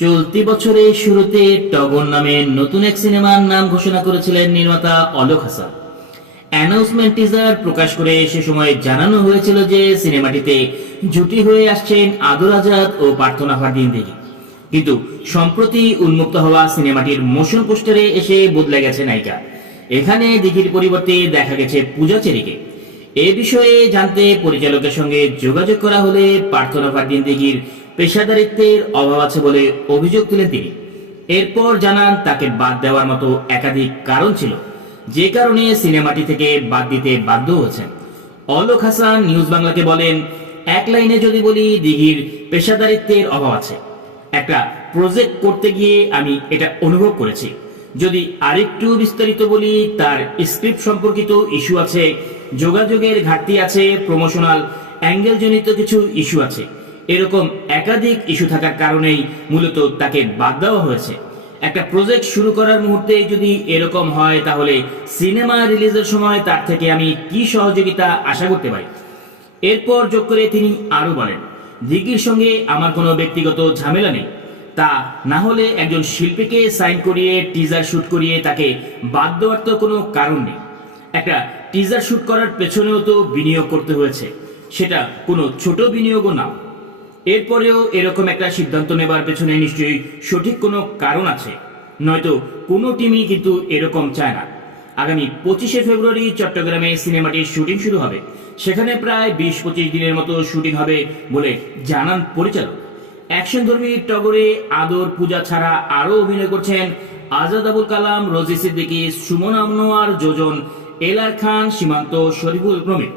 চলতি বছরের শুরুতে টগর নামে নতুন এক সিনেমার নাম ঘোষণা করেছিলেন নির্মাতা অলোক হাসান। অ্যানাউন্সমেন্ট টিজার প্রকাশ করে সে সময় জানানো হয়েছিল যে সিনেমাটিতে জুটি হয়ে আসছেন আদর আজাদ ও প্রার্থনা ফারদিন দিঘি কিন্তু সম্প্রতি উন্মুক্ত হওয়া সিনেমাটির মোশন পোস্টারে এসে বদলে গেছে নায়িকা। এখানে দিঘির পরিবর্তে দেখা গেছে পূজা চেরিকে। এ বিষয়ে জানতে পরিচালকের সঙ্গে যোগাযোগ করা হলে প্রার্থনা ফারদিন দিঘির পেশাদারিত্বের অভাব আছে বলে অভিযোগ তুলেন তিনি। এরপর জানান, তাকে বাদ দেওয়ার মতো একাধিক কারণ ছিল, যে কারণে সিনেমাটি থেকে বাদ দিতে বাধ্য হয়েছেন। অলোক হাসান, নিউজ বাংলাকে বলেন, এক লাইনে যদি বলি, দিঘির পেশাদারিত্বের অভাব আছে। একটা প্রজেক্ট করতে গিয়ে আমি এটা অনুভব করেছি। যদি আরেকটু বিস্তারিত বলি, তার স্ক্রিপ্ট সম্পর্কিত ইস্যু আছে, যোগাযোগের ঘাটতি আছে, প্রমোশনাল অ্যাঙ্গেলজনিত কিছু ইস্যু আছে। এরকম একাধিক ইস্যু থাকার কারণেই মূলত তাকে বাদ দেওয়া হয়েছে। একটা প্রজেক্ট শুরু করার মুহূর্তে যদি এরকম হয়, তাহলে সিনেমা রিলিজের সময় তার থেকে আমি কি সহযোগিতা আশা করতে পারি? এরপর যোগ করে তিনি আরও বলেন, দিঘির সঙ্গে আমার কোনো ব্যক্তিগত ঝামেলা নেই। তা না হলে একজন শিল্পীকে সাইন করিয়ে, টিজার শুট করিয়ে তাকে বাদ দেওয়ার তো কোনো কারণ নেই। একটা টিজার শ্যুট করার পেছনেও তো বিনিয়োগ করতে হয়েছে। সেটা কোনো ছোট বিনিয়োগও না। এরপরেও এরকম একটা সিদ্ধান্ত নেবার পেছনে নিশ্চয়ই সঠিক কোনো কারণ আছে। নয়তো কোনো টিমই কিন্তু এরকম চায় না। আগামী পঁচিশে ফেব্রুয়ারি চট্টগ্রামে সিনেমাটির শুটিং শুরু হবে। সেখানে প্রায় বিশ পঁচিশ দিনের মতো শুটিং হবে বলে জানান পরিচালক। অ্যাকশন ধর্মী টগরে আদর পূজা ছাড়া আরও অভিনয় করছেন আজাদ আবুল কালাম, রোজি সিদ্দিকী, সুমন আমনোয়ার যোজন, এলার খান, সীমান্ত শরীফুল প্রমীণ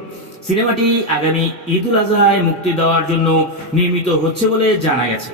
সিনেমাটি আগামী ঈদুল আজহায় মুক্তি দেওয়ার জন্য নির্মিত হচ্ছে বলে জানা গেছে।